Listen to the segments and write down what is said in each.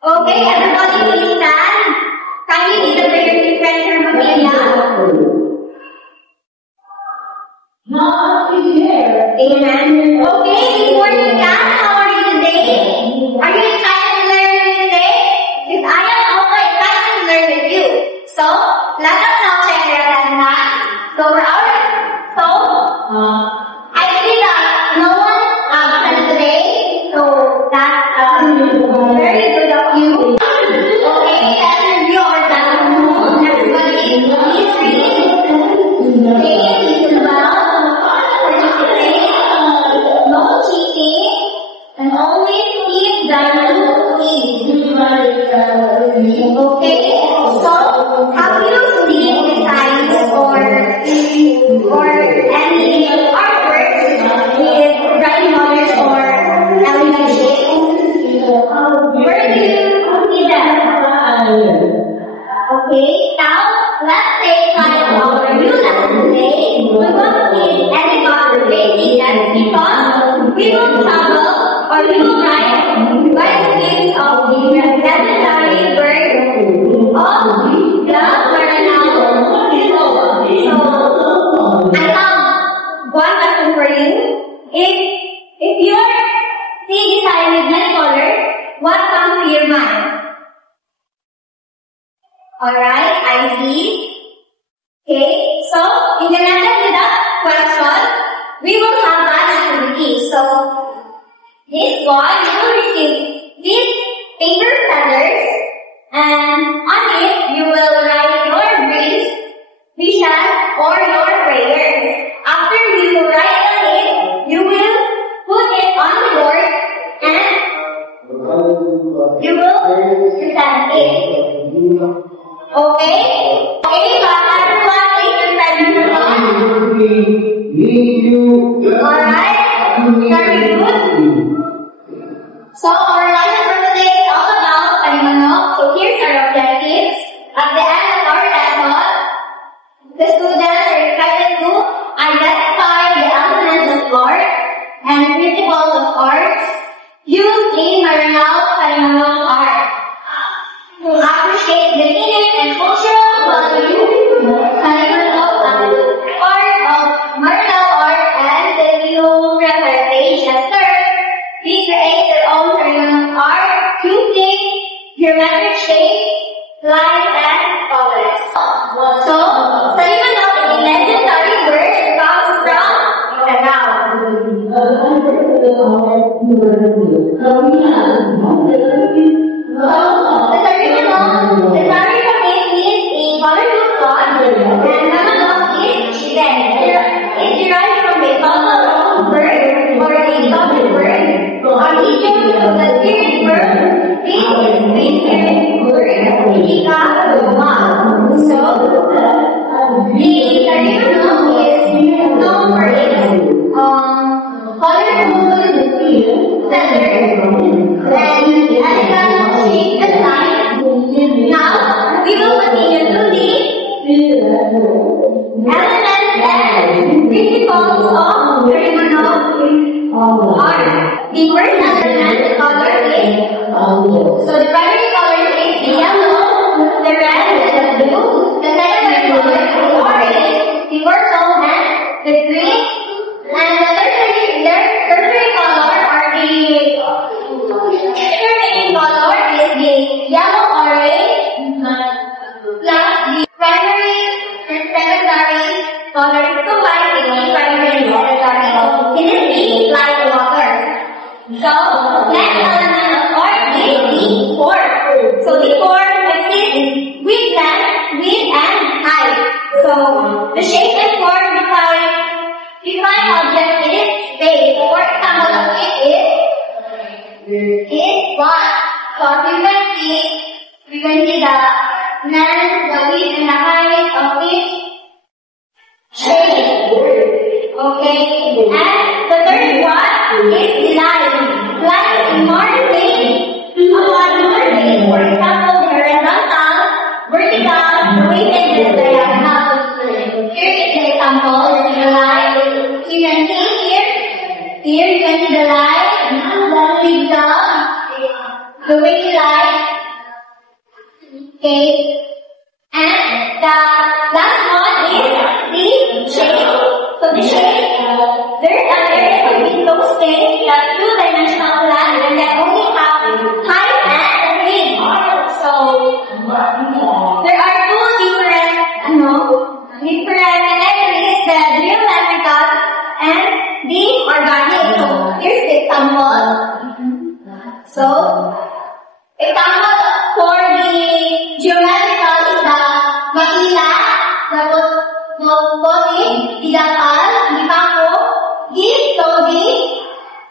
Okay, everybody please stand. Kindly be the very friend Hermogelia. Amen. Okay, before you stand, how are you today? Are you excited to learn with me today? Because I am also excited to learn with you. So, let us now check your attendance. I see that no one absent today. So, that's very good of you. Okay, let's review our class rules. Everybody, please read. Okay, listen well. No cheating, and always keep diamond clean. Okay, so have you seen designs or any artworks with bright colors or elegant shapes? Where do you see them? Okay, now let's take time of our new lesson today. We won't need any observation because we will travel or we will write by the means of the necessary word of the pronoun. So, I have one question for you. If you see design with many colors, what comes to your mind? Alright, I see. Okay, so in connection with that question, we will have that activity. So, this one, you will receive these paper feathers, and on it, you will write your dreams, visions, or your prayers. After you write on it, you will put it on the board, and you will present it. Okay? Okay, so everyone take your present Alright? Very good. So our lesson for today is all about Palimanok. So here's our objectives. At the end of our lesson, the students are expected to identify the elements of art and principles of art used in Maranao Palimanok art. To appreciate the meaning and cultural value Palimanok as part of Maranao art and the new representation. Third, we create their own Palimanok art using geometric shapes, lines, and colors. So, Palimanok is a legendary word comes from the Palimanok is a colorful cloth, and Namanok is chicken. It derives from the buffalo bird or the common bird. On each of the spirit bird, this is the spirit bird, Ika Roma. So, the Palimanok is known for its colorful feathers and elegant shape and lines. Now, we will continue to the elements and principles of Palimanok art. The first element, color is, so the primary color is the yellow, the red, and the blue. The secondary color is the orange, the purple, and the green. And the tertiary color or the terminating color is the yellow, orange, plus the primary and secondary color is combined with the primary and secondary color. It is the light water. So, next element of art is the form. So, the form exists with length, width, and height. So, the shape and form define object is space. For example, it is what? So, we can see the length, the width, and the height of this shape. Okay? And the third one is the line. Line is marking upon marking. For example, the horizontal, vertical, weighted, and diagonal. Here is the example, the line. So you can see here you can see the line, the zigzag, the weighted be like cake. And the last one is the shape. So the shape, there is between those things that two-dimensional plan and that only have height and width. So there are two different categories, the geometrical and the organic. So here's the example. So example for the geometrical is the makila, the idakal, the pangko, the togi,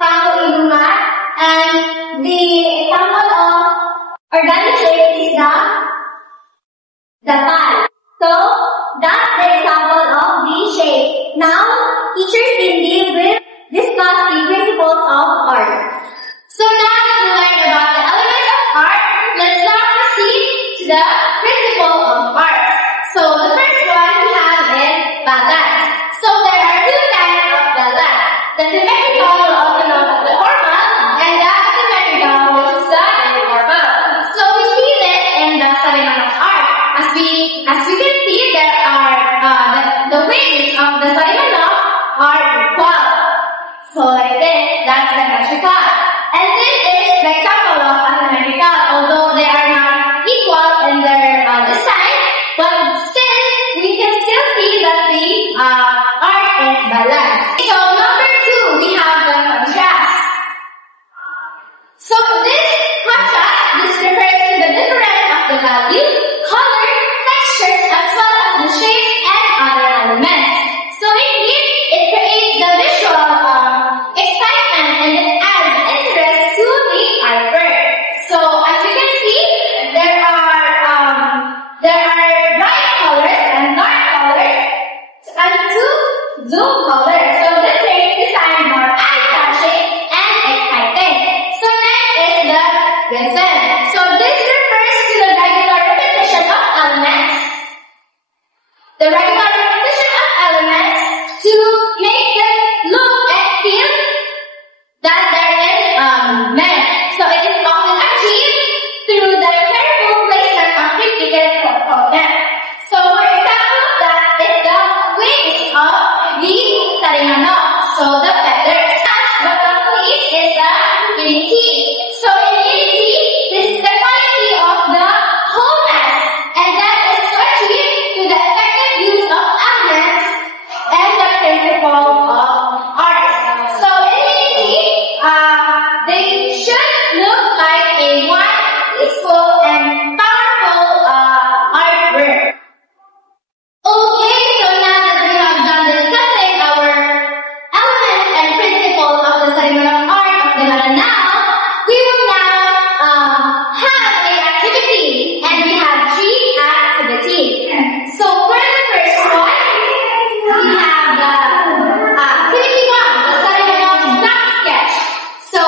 pangko inumat, and the example of organic shape is the pal. So that's the example of the shape. Now teachers Cindy will discuss the principles of art. So now that we learned about the elements of art, let's now proceed to the principle of art. So the first one we have is balance. So there are two kinds of balance. The symmetrical, also known as the formal, and the asymmetrical, which is the informal. So we see this in the Sariman of art. As we can see, there are the wings of the Sariman are equal. So like this, that's symmetrical. And this is the example of asymmetrical, although they are not equal in their design, but still, we can still see that the art is balanced. So number 2, we have the contrast. So this contrast, this refers to the difference of the value, color, textures, as well as the shapes and other elements. So indeed, it creates the visual excitement and it adds interest to the artwork. So as you can see, there are bright colors and dark colors and two dull colors. So this makes the design more eye-catching and exciting. So next is the resin. So this refers to the regular repetition of elements. The regular repetition of elements to make them look and feel that there is merit. So it is often achieved through the careful placement of repeated components. So for example, that is the wings of the Sarimano. So the feathers. But the least is the unity. So in unity, this is the quality of the whole mass, and that is to achieve through the effective use of elements and the principle of art. So in unity, they should look like a one peaceful and powerful artwork. Okay, so now that we have done discussing our elements and principles of the Sariman art of the Maranao, we will now have an activity, and we have 3 activities. So for the first one, we have activity 1, the Sariman black sketch. So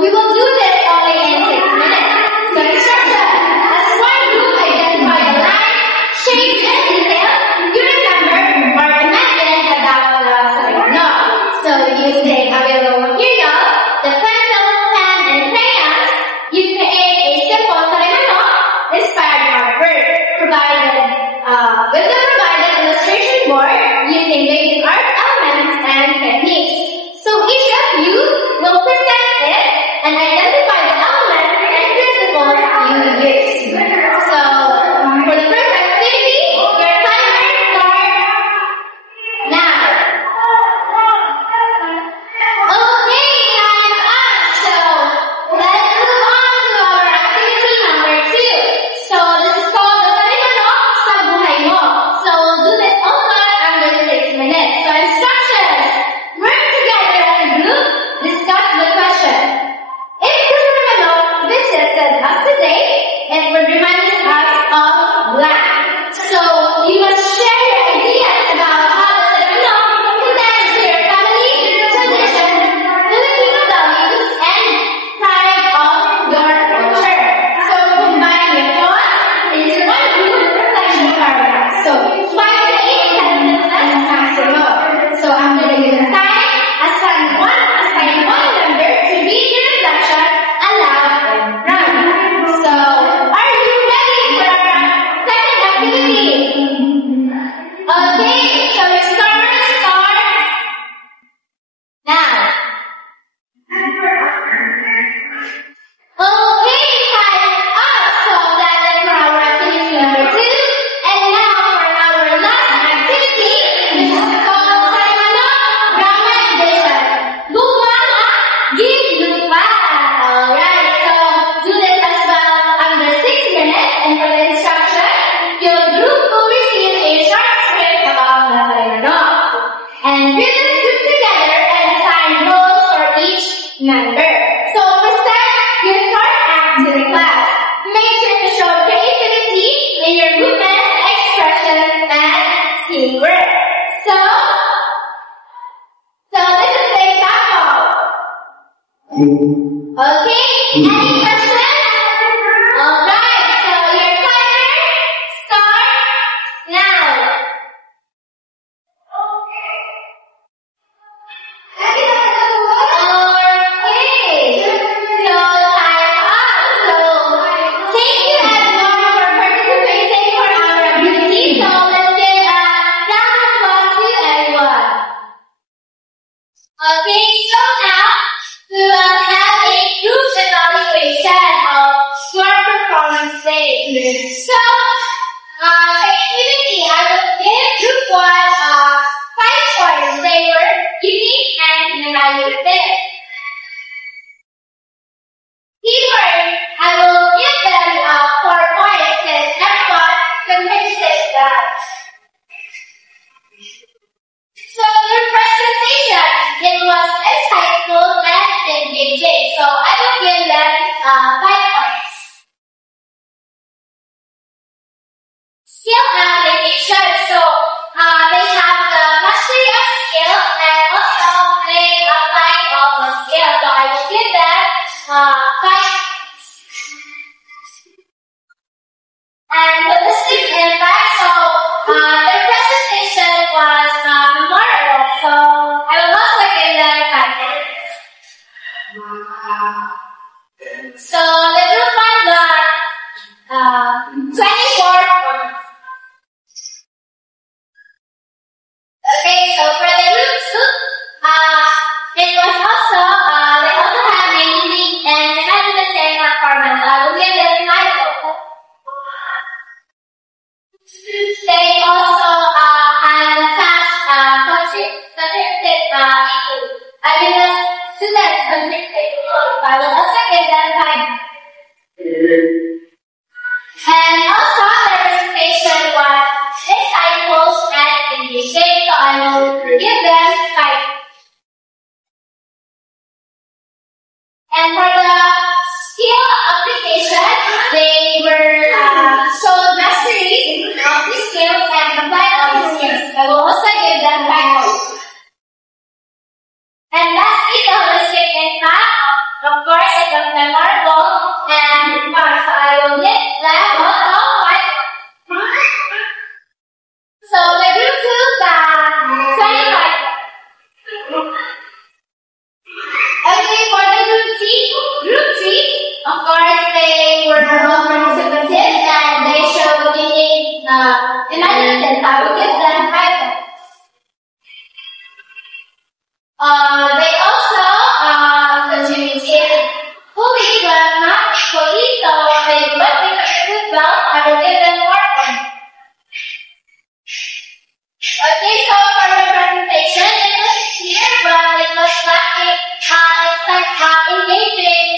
we will do this only in 6 minutes. So instruction: as one group identify the lines, shapes, and details you remember or imagine about the Sariman. So using available materials, the pencil, pen, and crayons, you create a simple Sariman inspired artwork with the provided illustration board using basic art elements and techniques. So each of you will present it and identify the elements and principles you use. So for the first activity, your timer starts now. Okay, time's up. So let's move on to our activity number 2. So this is called the Sariman sa Buhay Mo. So we'll do this also under 6 minutes. So instructions: work together as a group, discuss the question. If the Sariman visited us today, it would remind us of black. So you must share your ideas about how the Sariman connects to your family, traditions, Filipino values, and pride of your culture. So combine your thoughts into one group reflection paragraph. So 5 to 8 sentences maximum. So after the given time, assign one member to read the reflection aloud and run. Okay, any questions? Alright, so your timer starts now. Okay, so time's up. So thank you everyone for participating for our activity. So let's give a round of applause to everyone. Okay, so now we will have a group evaluation of your performance today. So, activity, I will give group 1 5 points. They were unique and evaluative. Keyword, I will give them 4 points since everyone contributed that. So your presentation, it was insightful and engaging. So I will give them 5 points. Skill application. So they have the mastery of skill and also they apply all the skill. So I will give them 5 points. And holistic impact. So their presentation was memorable. So I will also give them 5 points. So the group 1 got 24 points. Okay, so for the group 2, it was also they also had a unique and evaluative performance. I will give them 9 points. They also had a fast contributed I mean the students contributed. I will also give them 5. And also the presentation was insightful and engaging, so I will give them 5. And for the skill application, they were showed mastery of the skills and applied all the skills. I will also give them 5. And lastly, the holistic impact, of course, it was memorable and fun, so I will give them also 5. So the group 2 got 25. Okay, for the group 3, of course, they were more participative and they showed unique imagination. I will give them 5 points. They also contributed fully but not equally, so they both contributed well. I will give them 4 points. Okay, so for the presentation, it was clear, but it was lacking engaging.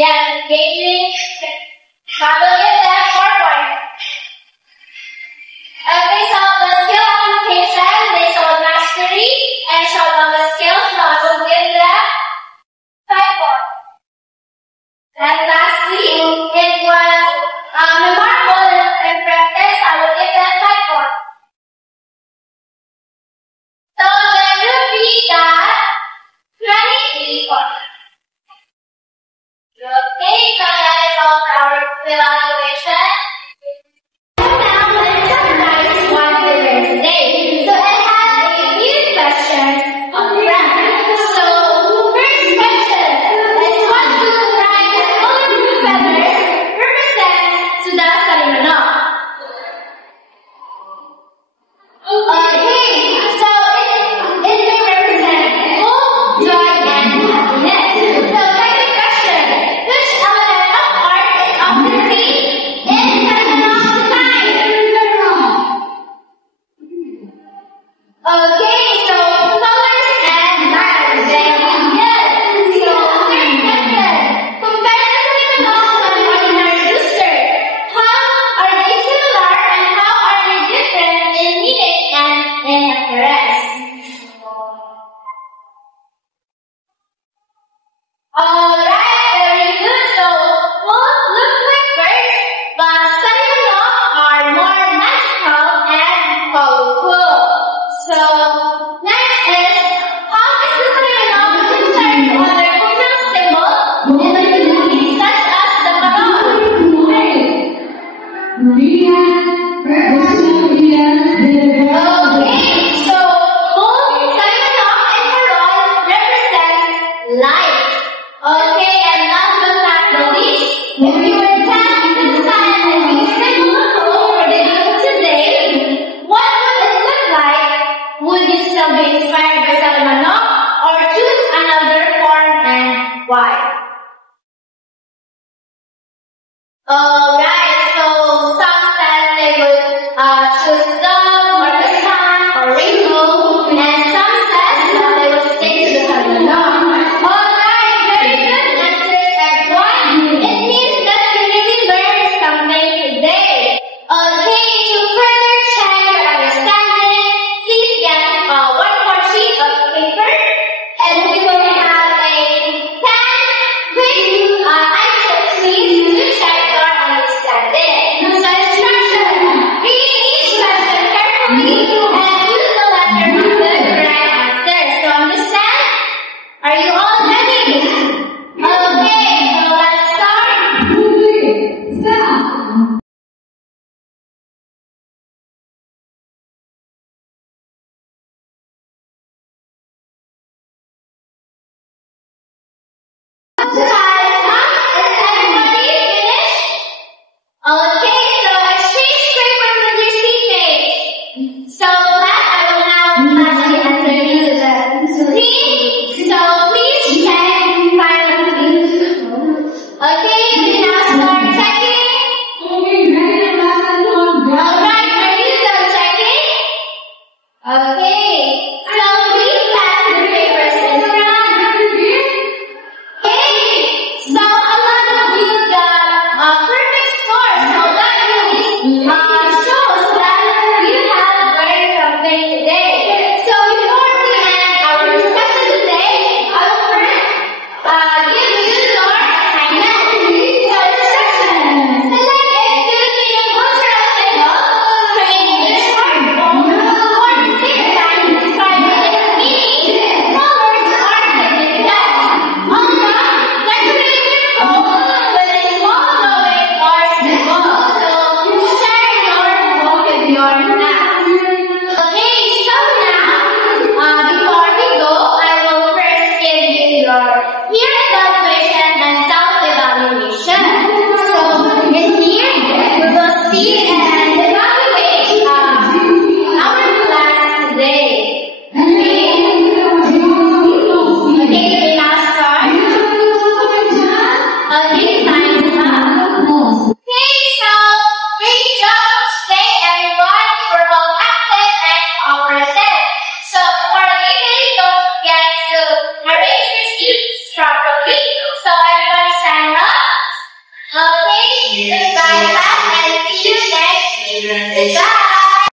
Engaging. So I will give them 4 points. Okay, so the skill application, they showed mastery and showed all the skills, so I will give them 5 points. And lastly, it was memorable in practice, I will give them 5 points. So the group 3 got 23 points. Okay, so that is all for our evaluation. Now let's summarize what we learned today. So I have a few questions on the ground. So first question is what do the bright and colorful feathers represent to the Kalimanok? Okay, so it may represent hope, joy, and happiness. So second question, which element of art is often seen in Kalimanok design? Okay, so colors and lines. Very good. So third question, compare the Kalimanok to an ordinary rooster. How are they similar and how are they different in meaning and in appearance? Alright, very good. So both look like birds, but Kalimanok are more magical and colorful. So next is Okay, and last but not the least, if you were tapped in the sun and you schedule a home for the day of today, what would it look like? Would you still be inspired by Salamanok or choose another form and why? Alright, so some said they would choose dog or the sun or rainbow, and some said that they would stick to the Salamanok. Alright, very good answers everyone. It means that you really learned something today. Okay, to further check your understanding, please get one more sheet of paper, and we will have a pen with answers to check your understanding. So instruction, read each question carefully and choose the letter of the correct answer. So understand? Are you all ready? Okay, so let's start. Is everybody finished? Okay, so exchange paper with your seatmates. So that I will now pass the answer to the team. So please check silently. Okay, we now start checking. Alright, are you done checking? Okay, so please pass the papers in front. Okay, so a lot of you got perfect scores, so that really shows that you have learned something today. So before we end our discussion today, I will first give you your assignment. So instructions. Select a Filipino cultural symbol, create a short poem, 46 times describing its meaning, colors, or significance. On top, decorate your poem with a small drawing or symbol. So share your poem with your class. Okay, so now, before we go, I will first give you your peer evaluation and self-evaluation. So in here, we will see and evaluate our class today. Okay, we now start. Okay, time is up. Okay, so great job today, everyone. We're all active and cooperative. So for leaving, don't forget to arrange your seats properly. So everyone stand up. Okay, goodbye class and see you next week. Goodbye.